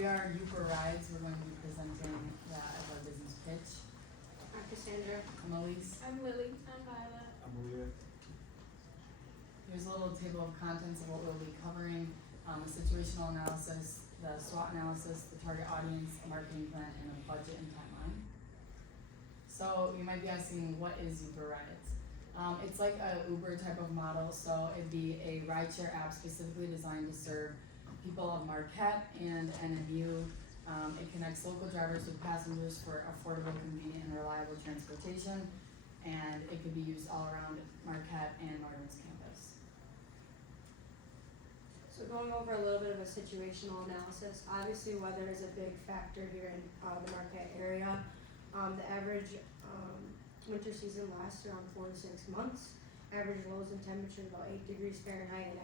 we are Uber Rides. We're going to be presenting that as our business pitch. I'm Cassandra. I'm Elise. I'm Lily. I'm Violet. I'm Malia. Here's a little table of contents of what we'll be covering. The situational analysis, the SWOT analysis, the target audience, a marketing plan, and a budget and timeline. So you might be asking, what is Uber Rides? It's like a Uber type of model, so it'd be a rideshare app specifically designed to serve people of Marquette and NMU. It connects local drivers with passengers for affordable, convenient, and reliable transportation, and it could be used all around Marquette and Northern's campus. So going over a little bit of a situational analysis, obviously weather is a big factor here in the Marquette area. The average winter season lasts around 4 to 6 months. Average lows in temperature about 8 degrees Fahrenheit, and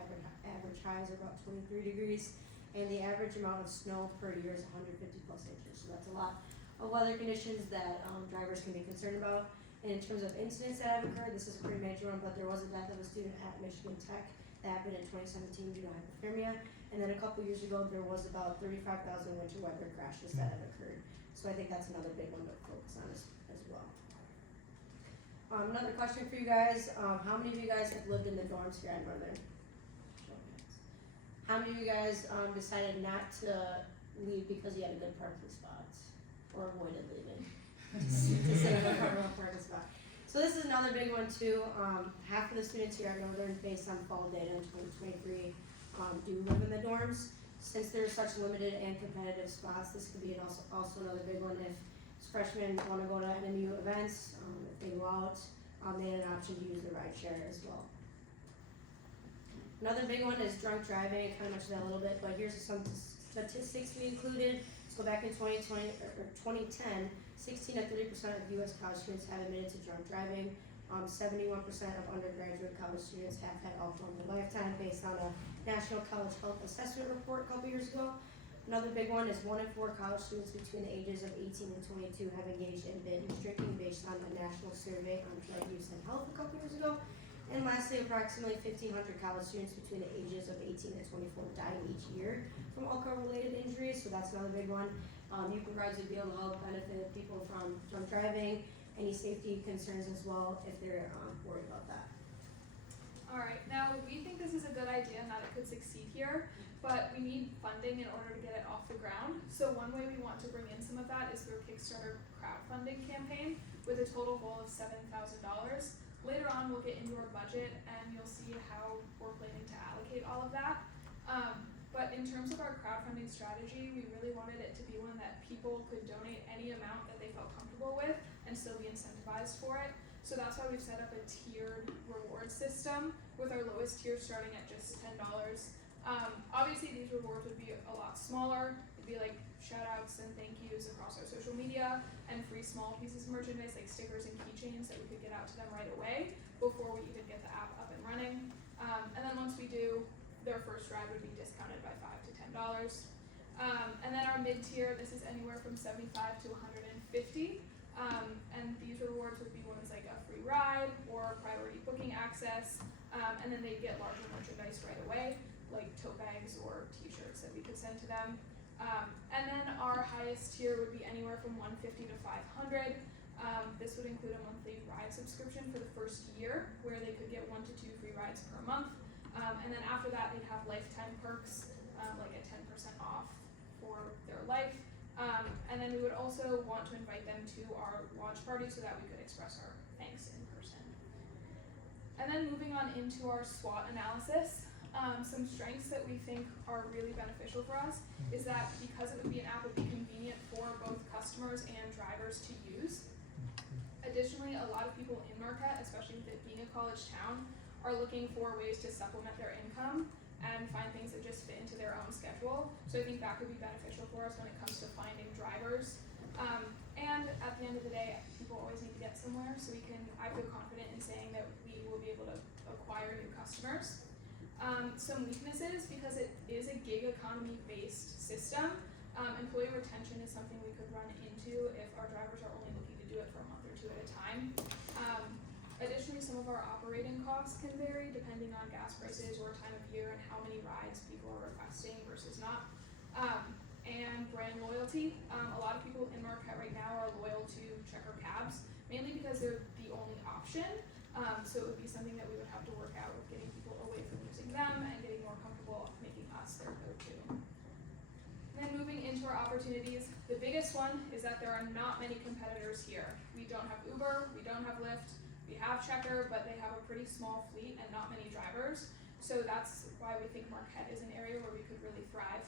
average highs are about 23 degrees. And the average amount of snow per year is 150 plus inches. So that's a lot of weather conditions that drivers can be concerned about. And in terms of incidents that have occurred, this is a pretty major one, but there was a death of a student at Michigan Tech that happened in 2017 due to hypothermia. And then a couple years ago, there was about 35,000 winter weather crashes that have occurred. So I think that's another big one to focus on as well. Another question for you guys, how many of you guys have lived in the dorms here at Northern? How many of you guys decided not to leave because you had a good parking spot or avoided leaving to save a parking spot? So this is another big one too. Half of the students here at Northern, based on fall data in 2023, do live in the dorms. Since there are such limited and competitive spots, this could be also another big one. If freshmen want to go to NMU events, if they go out, they had an option to use the rideshare as well. Another big one is drunk driving. I kind of mentioned that a little bit, but here's some statistics we included. Let's go back in 2010, 16 to 30% of U.S. college students have admitted to drunk driving. 71% of undergraduate college students have had alcohol in their lifetime, based on a National College Health Assessment report a couple years ago. Another big one is 1 in 4 college students between the ages of 18 and 22 have engaged in binge drinking, based on a national survey on drug use and health a couple years ago. And lastly, approximately 1,500 college students between the ages of 18 and 24 die each year from alcohol-related injuries, so that's another big one. Uber Rides would be able to help benefit people from driving, any safety concerns as well if they're worried about that. Alright, now we think this is a good idea and that it could succeed here, but we need funding in order to get it off the ground. So one way we want to bring in some of that is through a Kickstarter crowdfunding campaign with a total goal of $7,000. Later on, we'll get into our budget and you'll see how we're planning to allocate all of that. But in terms of our crowdfunding strategy, we really wanted it to be one that people could donate any amount that they felt comfortable with and still be incentivized for it. So that's why we've set up a tiered reward system, with our lowest tier starting at just $10. Obviously, these rewards would be a lot smaller. It'd be like shout outs and thank yous across our social media, and free small pieces of merchandise like stickers and keychains that we could get out to them right away before we even get the app up and running. And then once we do, their first ride would be discounted by $5 to $10. And then our mid-tier, this is anywhere from $75 to $150. And these rewards would be ones like a free ride or priority booking access, and then they get larger merchandise right away, like tote bags or t-shirts that we could send to them. And then our highest tier would be anywhere from $150 to $500. This would include a monthly ride subscription for the first year, where they could get 1 to 2 free rides per month. And then after that, they'd have lifetime perks, like a 10% off for their life. And then we would also want to invite them to our launch party so that we could express our thanks in person. And then moving on into our SWOT analysis, some strengths that we think are really beneficial for us is that because it would be an app, it would be convenient for both customers and drivers to use. Additionally, a lot of people in Marquette, especially with it being a college town, are looking for ways to supplement their income and find things that just fit into their own schedule. So I think that could be beneficial for us when it comes to finding drivers. And at the end of the day, people always need to get somewhere, so I feel confident in saying that we will be able to acquire new customers. Some weaknesses, because it is a gig economy based system, employee retention is something we could run into if our drivers are only looking to do it for a month or two at a time. Additionally, some of our operating costs can vary depending on gas prices or time of year and how many rides people are requesting versus not. And brand loyalty. A lot of people in Marquette right now are loyal to Checker cabs, mainly because they're the only option. So it would be something that we would have to work out with getting people away from using them and getting more comfortable making us their go-to. And then moving into our opportunities, the biggest one is that there are not many competitors here. We don't have Uber, we don't have Lyft, we have Checker, but they have a pretty small fleet and not many drivers. So that's why we think Marquette is an area where we could really thrive.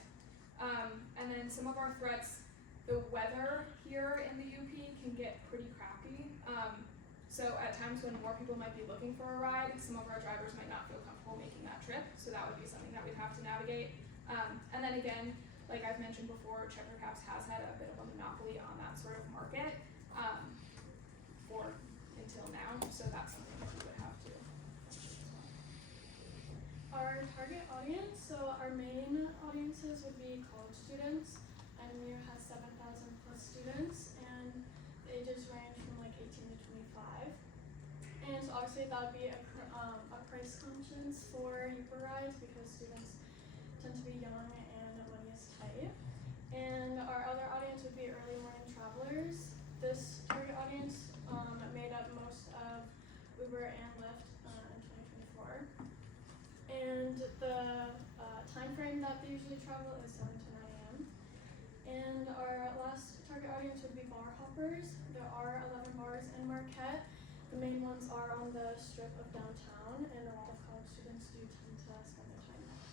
And then some of our threats, the weather here in the UP can get pretty crappy. So at times when more people might be looking for a ride, some of our drivers might not feel comfortable making that trip. So that would be something that we'd have to navigate. And then again, like I've mentioned before, Checker Cabs has had a bit of a monopoly on that sort of market for until now. So that's something that we would have to. Our target audience, so our main audiences would be college students. NMU has 7,000 plus students, and the ages range from like 18 to 25. And so obviously that would be a price conscience for Uber rides because students tend to be young and money is tight. And our other audience would be early morning travelers. This target audience made up most of Uber and Lyft in 2024. And the time frame that they usually travel is 7 to 9 a.m. And our last target audience would be bar hoppers. There are 11 bars in Marquette. The main ones are on the strip of downtown, and a lot of college students do tend to spend their time there.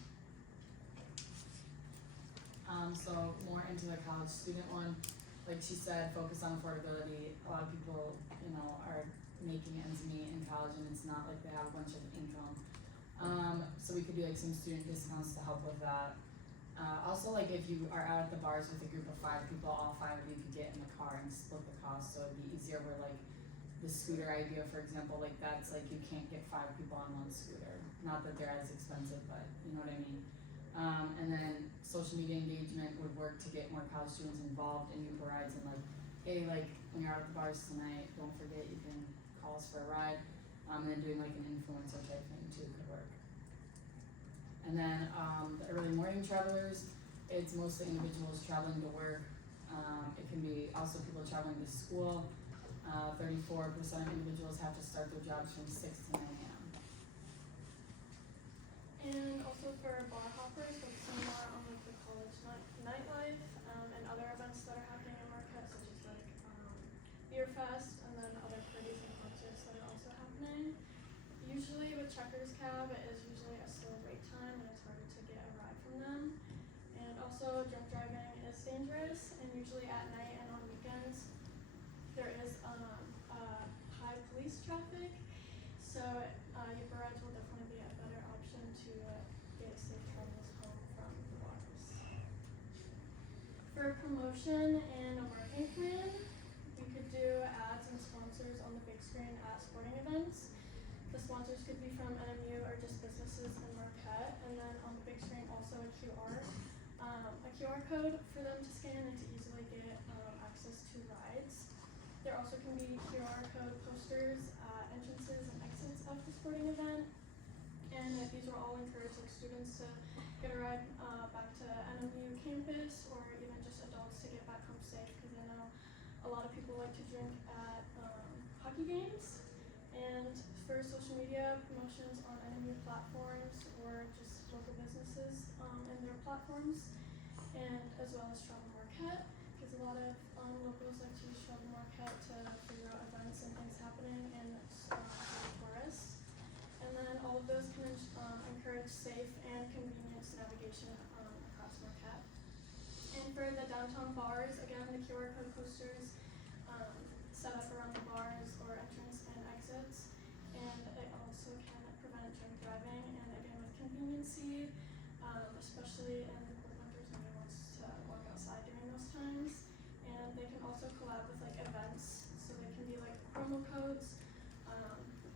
So more into the college student one, like she said, focus on affordability. A lot of people, are making ends meet in college, and it's not like they have a bunch of income. So we could do like some student discounts to help with that. Also, like if you are out at the bars with a group of 5 people, all 5 of you could get in the car and split the cost, so it'd be easier where like the scooter idea, for example, like that's like you can't get 5 people on one scooter. Not that they're as expensive, but you know what I mean. And then social media engagement would work to get more college students involved in Uber rides and like, hey, like when you're out at the bars tonight, don't forget you can call us for a ride. And then doing like an influencer type thing too could work. And then the early morning travelers, it's mostly individuals traveling to work. It can be also people traveling to school. 34% of individuals have to start their jobs from 6 to 9 a.m. And also for bar hoppers, focusing more on like the college nightlife and other events that are happening in Marquette, such as like Beer Fest and then other parties and concerts that are also happening. Usually with Checkers Cab, it is usually a slow wait time and it's harder to get a ride from them. And also drunk driving is dangerous, and usually at night and on weekends there is high police traffic. So Uber rides will definitely be a better option to get safe travels home from the bars. For promotion and a marketing plan, we could do ads and sponsors on the big screen at sporting events. The sponsors could be from NMU or just businesses in Marquette, and then on the big screen also a QR code for them to scan and to easily get access to rides. There also can be QR code posters at entrances and exits of the sporting event, and these will all encourage like students to get a ride back to NMU campus, or even just adults to get back home safe, because I know a lot of people like to drink at hockey games. And for social media promotions on NMU platforms or just local businesses and their platforms, and as well as Travel Marquette, because a lot of locals like to use Travel Marquette to figure out events and things happening and for tourists. And then all of those can encourage safe and convenience navigation across Marquette. And for the downtown bars, again, the QR code posters set up around the bars or entrance and exits, and it also can prevent drunk driving, and again with conveniency, especially in the cold winters, nobody wants to walk outside during those times. And they can also collab with like events, so they can be like promo codes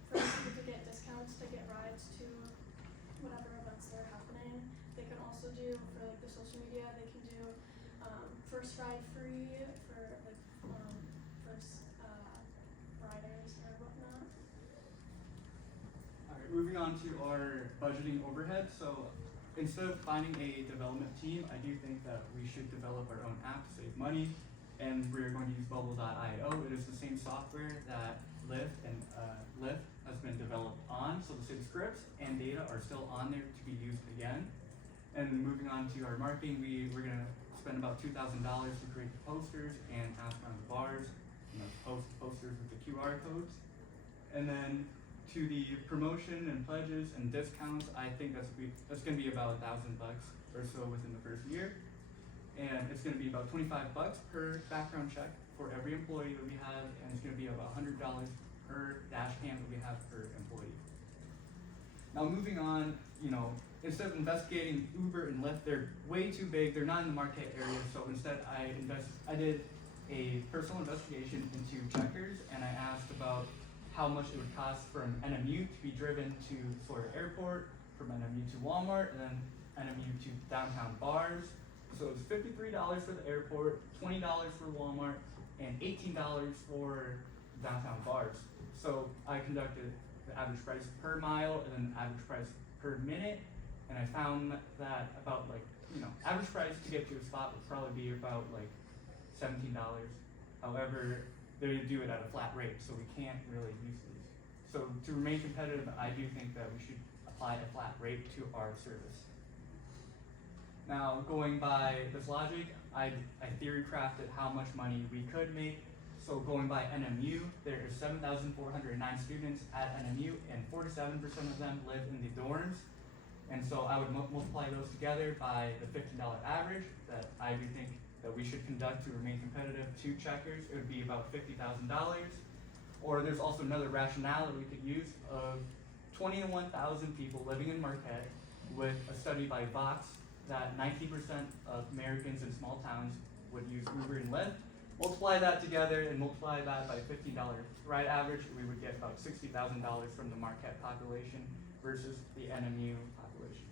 for people to get discounts to get rides to whatever events that are happening. They can also do for like the social media, they can do first ride free for like first riders or whatnot. Alright, moving on to our budgeting overhead. So instead of finding a development team, I do think that we should develop our own app to save money, and we're going to use Bubble.io. It is the same software that Lyft has been developed on, so the same scripts and data are still on there to be used again. And moving on to our marketing, we're gonna spend about $2,000 to create the posters and ask around the bars, post posters with the QR codes. And then to the promotion and pledges and discounts, I think that's gonna be about $1,000 or so within the first year. And it's gonna be about $25 per background check for every employee that we have, and it's gonna be about $100 per dash cam that we have per employee. Now moving on, instead of investigating Uber and Lyft, they're way too big, they're not in the Marquette area, so instead I did a personal investigation into Checkers, and I asked about how much it would cost from NMU to be driven to Sawyer Airport, from NMU to Walmart, and then NMU to downtown bars. So it's $53 for the airport, $20 for Walmart, and $18 for downtown bars. So I conducted the average price per mile and then the average price per minute, and I found that about average price to get to a spot would probably be about $17. However, they do it at a flat rate, so we can't really use these. So to remain competitive, I do think that we should apply a flat rate to our service. Now, going by this logic, I theory crafted how much money we could make. So going by NMU, there is 7,409 students at NMU, and 47% of them live in the dorms. And so I would multiply those together by the $15 average that I do think that we should conduct to remain competitive to Checkers. It would be about $50,000. Or there's also another rationale that we could use of 21,000 people living in Marquette, with a study by Vox that 90% of Americans in small towns would use Uber and Lyft. Multiply that together and multiply that by $15 ride average, we would get about $60,000 from the Marquette population versus the NMU population.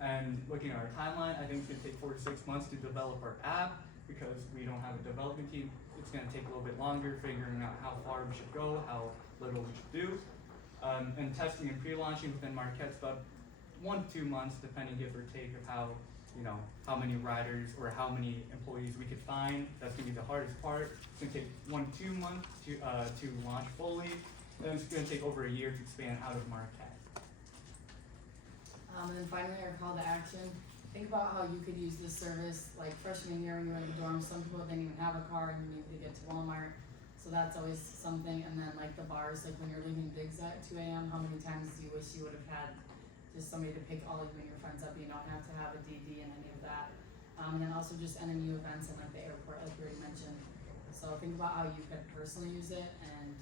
And looking at our timeline, I think it's gonna take 4 to 6 months to develop our app because we don't have a development team. It's gonna take a little bit longer figuring out how far we should go, how little we should do. And testing and pre-launching within Marquette's about 1 to 2 months, depending give or take of how many riders or how many employees we could find. That's gonna be the hardest part. It's gonna take 1 to 2 months to launch fully. Then it's gonna take over a year to expand out of Marquette. And then finally, our call to action. Think about how you could use this service, like freshman year when you were in the dorm. Some people didn't even have a car and you need to get to Walmart. So that's always something. And then like the bars, like when you're leaving Biggs at 2 a.m., how many times do you wish you would have had just somebody to pick all of you and your friends up? You don't have to have a DD and any of that. And then also just NMU events and like the airport, like we already mentioned. So think about how you could personally use it and